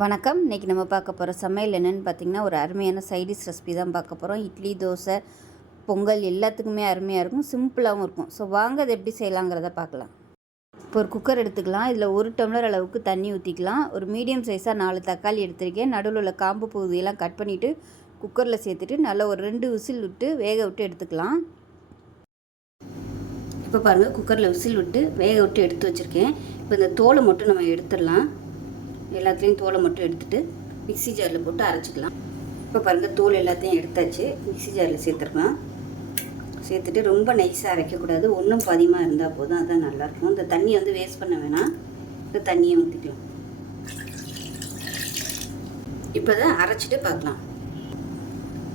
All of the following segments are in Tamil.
வணக்கம். இன்றைக்கி நம்ம பார்க்க போகிற சமையல் என்னென்னு பார்த்தீங்கன்னா ஒரு அருமையான சைடிஷ் ரெசிபி தான் பார்க்க போகிறோம் இட்லி தோசை பொங்கல் எல்லாத்துக்குமே அருமையாக இருக்கும் சிம்பிளாகவும் இருக்கும். ஸோ வாங்க அதை எப்படி செய்யலாங்கிறத பார்க்கலாம். இப்போ ஒரு குக்கர் எடுத்துக்கலாம். இதில் ஒரு டம்ளர் அளவுக்கு தண்ணி ஊற்றிக்கலாம். ஒரு மீடியம் சைஸாக நாலு தக்காளி எடுத்திருக்கேன். நடுவில் உள்ள காம்பு பகுதியெல்லாம் கட் பண்ணிவிட்டு குக்கரில் சேர்த்துட்டு நல்லா ஒரு ரெண்டு விசில் விட்டு வேக விட்டு எடுத்துக்கலாம். இப்போ பாருங்கள் குக்கரில் விசில் விட்டு வேக விட்டு எடுத்து வச்சுருக்கேன். இப்போ இந்த தோலை மட்டும் நம்ம எடுத்துடலாம். எல்லாத்துலேயும் தோலை மட்டும் எடுத்துகிட்டு மிக்ஸி ஜாரில் போட்டு அரைச்சிக்கலாம். இப்போ பாருங்கள் தோல் எல்லாத்தையும் எடுத்தாச்சு. மிக்ஸி ஜாரில் சேர்த்துருக்கலாம் சேர்த்துட்டு ரொம்ப நைஸாக அரைக்கக்கூடாது ஒன்றும் பாதியமாக இருந்தால் போதும் அதுதான் நல்லாயிருக்கும். இந்த தண்ணியை வந்து வேஸ்ட் பண்ண வேணாம். இந்த தண்ணியை ஊற்றிக்கலாம் இப்போ தான் அரைச்சிட்டு பார்க்கலாம்.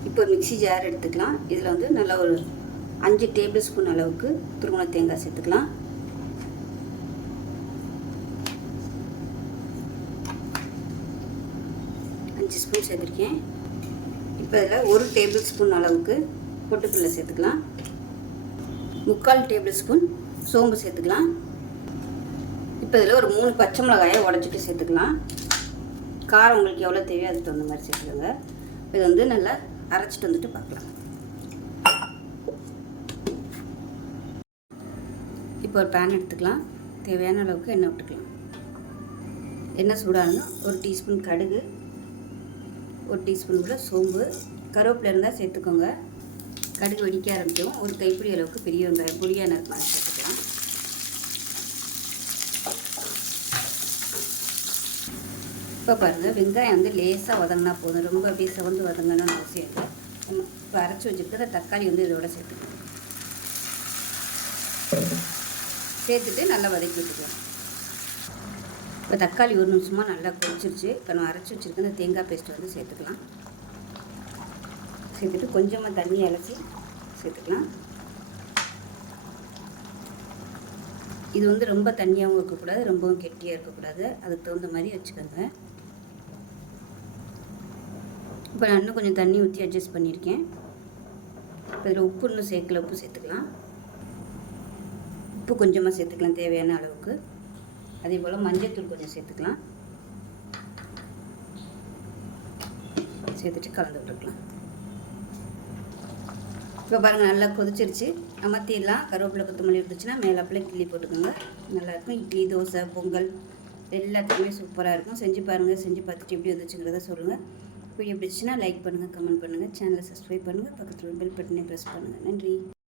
இப்போ மிக்சி ஜார் எடுத்துக்கலாம். இதில் வந்து நல்லா ஒரு அஞ்சு டேபிள் ஸ்பூன் அளவுக்கு துருவண தேங்காய் சேர்த்துக்கலாம். அஞ்சு ஸ்பூன் சேர்த்துருக்கேன். இப்போ இதில் ஒரு டேபிள் ஸ்பூன் அளவுக்கு பொட்டுக்கடலை சேர்த்துக்கலாம். முக்கால் டேபிள் ஸ்பூன் சோம்பு சேர்த்துக்கலாம். இப்போ இதில் ஒரு மூணு பச்சை மிளகாயை உடச்சிட்டு சேர்த்துக்கலாம். காரம் உங்களுக்கு எவ்வளோ தேவையோ அதுக்கு தகுந்த மாதிரி சேர்த்துக்கோங்க. இதை வந்து நல்லா அரைச்சிட்டு வந்துட்டு பார்க்கலாம். இப்போ ஒரு பேன் எடுத்துக்கலாம். தேவையான அளவுக்கு எண்ணெய் விட்டுக்கலாம். எண்ணெய் சூடாகணும் ஒரு டீஸ்பூன் கடுகு ஒரு டீஸ்பூன் கூட சோம்பு. கருவேப்பிலை இருந்தால் சேர்த்துக்கோங்க. கடுகு வெடிக்க ஆரம்பிக்கும் ஒரு கைப்பிடி அளவுக்கு பெரிய வெங்காயம் பொடியாக நறுக்கலாம் சேர்த்துக்கலாம். இப்போ பாருங்கள் வெங்காயம் வந்து லேசாக வதங்கினா போதும். ரொம்ப அப்படியே சவந்து வதங்கணும்னு அவசியம் இல்லை. நம்ம இப்போ அரைச்சி வச்சுருக்கிற தக்காளி வந்து இதோட சேர்த்துக்கலாம். சேர்த்துட்டு நல்லா வதக்கி விட்டுக்கலாம். இப்போ தக்காளி ஒரு நிமிஷமாக நல்லா கொதிச்சிருச்சு. இப்போ நான் அரைச்சி வச்சுருக்க இந்த தேங்காய் பேஸ்ட்டு வந்து சேர்த்துக்கலாம். சேர்த்துட்டு கொஞ்சமாக தண்ணி அலசி சேர்த்துக்கலாம். இது வந்து ரொம்ப தண்ணியாகவும் இருக்கக்கூடாது ரொம்பவும் கெட்டியாக இருக்கக்கூடாது. அதுக்கு தகுந்த மாதிரி வச்சுக்கோங்க. இப்போ நான் இன்னும் கொஞ்சம் தண்ணி ஊற்றி அட்ஜஸ்ட் பண்ணியிருக்கேன் இப்போ இதில் உப்பு இன்னும் சேர்க்கல உப்பு சேர்த்துக்கலாம். உப்பு கொஞ்சமாக சேர்த்துக்கலாம் தேவையான அளவுக்கு. அதே போல் மஞ்சத்தூள் கொஞ்சம் சேர்த்துக்கலாம். சேர்த்துட்டு கலந்து விட்டுக்கலாம். இப்போ பாருங்கள் நல்லா கொதிச்சிருச்சு. அமர்த்திடலாம் கருவேப்பிலை கொத்தமல்லி இருந்துச்சுன்னா மேலே கிள்ளி போட்டுக்கோங்க. நல்லாயிருக்கும். இட்லி தோசை பொங்கல் எல்லாத்துக்குமே சூப்பராக இருக்கும். செஞ்சு பாருங்கள் செஞ்சு பார்த்துட்டு எப்படி வந்துச்சுங்கிறத சொல்லுங்கள் வீடியோ பிடிச்சுன்னா லைக் பண்ணுங்கள் கமெண்ட் பண்ணுங்கள் சேனலை சப்ஸ்கிரைப் பண்ணுங்கள் பக்கத்தில் பெல் பட்டனை ப்ரெஸ் பண்ணுங்கள் நன்றி.